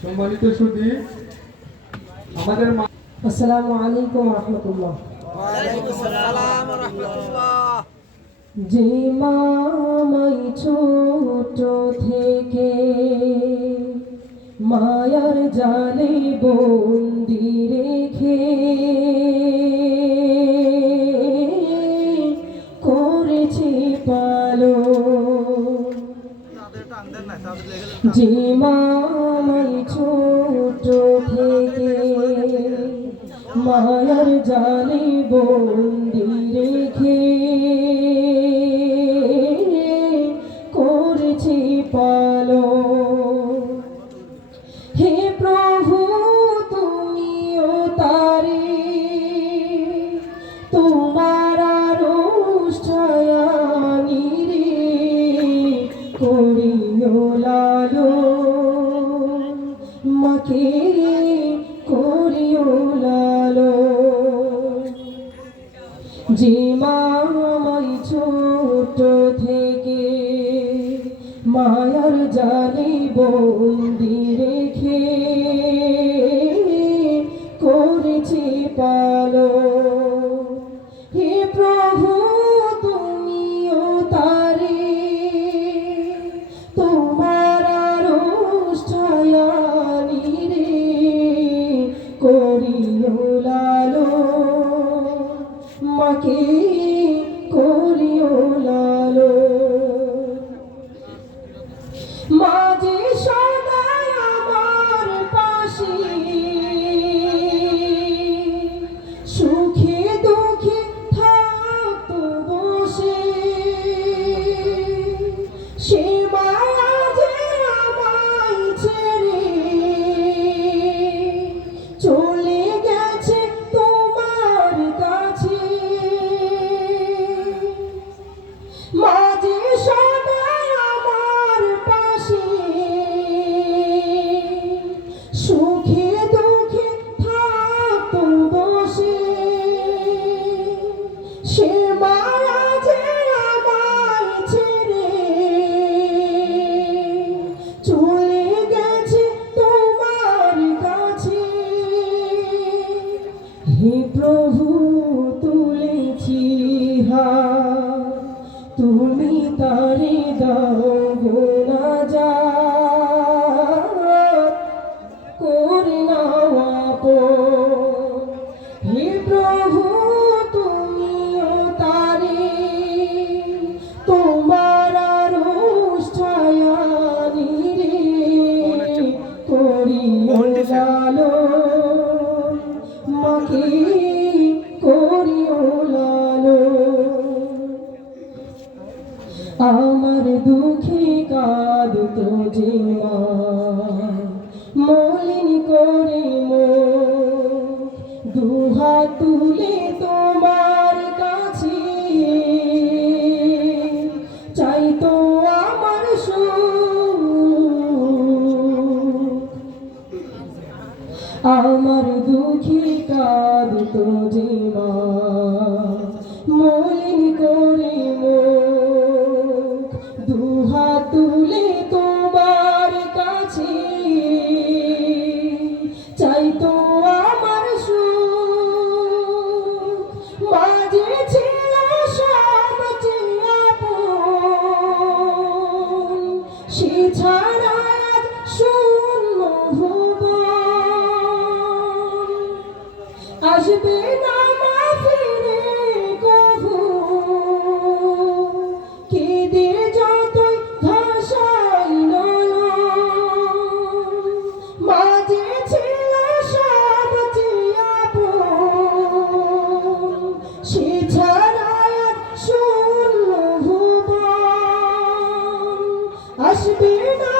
সম্মানিত সুধী, আমাদের আসসালামু আলাইকুম ওয়া রাহমাতুল্লাহ। ওয়া আলাইকুম আসসালাম ওয়া রাহমাতুল্লাহ। যে মামাই ছোট থেকে মায়ার জালে বন্দি রেখে করেছে পালন, যে মামাই ছোট থেকে মায়ার জালে বন্দি রেখে করেছে পালন। হে প্রভু তুমিও তারে তোমার আরোষ্ঠায়ানি রে করিও লালন, মাকে করিও লালন। যে মামাই ছোট থেকে মায়ার জালে বন্দি রেখে করেছে পালন। হে প্রভু তুমিও তারে তোমার আরোষ্ঠায়ানি রে করিও লালন, মাকে করিও লালন। মাঝে সদাই আমার পাশে সুখে দুঃখে থাকতো বসে, সে মায়া যে আমায় ছেড়ে চলে গেছে তোমার কাছে। মাঝে সদাই আমার পাশে সুখে দুঃখে থাকতো বসে, সে মায়া যে আমায় ছেড়ে চলে গেছে তোমার কাছে। হে প্রভু তুলেছি হাত, তুমি তারে দাও গোনা যা করে নাও আপন। হে প্রভু তুমিও তারে তোমার আরোষ্ঠায়ানি রে করিও লালন, মাকে করিও লালন। আমার দুঃখে কাঁদতো যে মা মলিন করে মুখ, দুহাত তুলে তোমার কাছে চাইতো আমার সুখ। আমার দুঃখে কাঁদতো যে মা মলিন করে মুখ, দুহাত তুলে তোমার কাছে চাইতো আমার সুখ। মাঝে ছিল সবচেয়ে আপন, সে ছাড়া আজ শূন্য ভুবন। আসবে না মা ফিরে কভু, কেঁদে যতই ভাষাই নয়ন। মাঝে ছিল সবচেয়ে আপন, সে ছাড়া আজ শূন্য ভুবন। আসবে না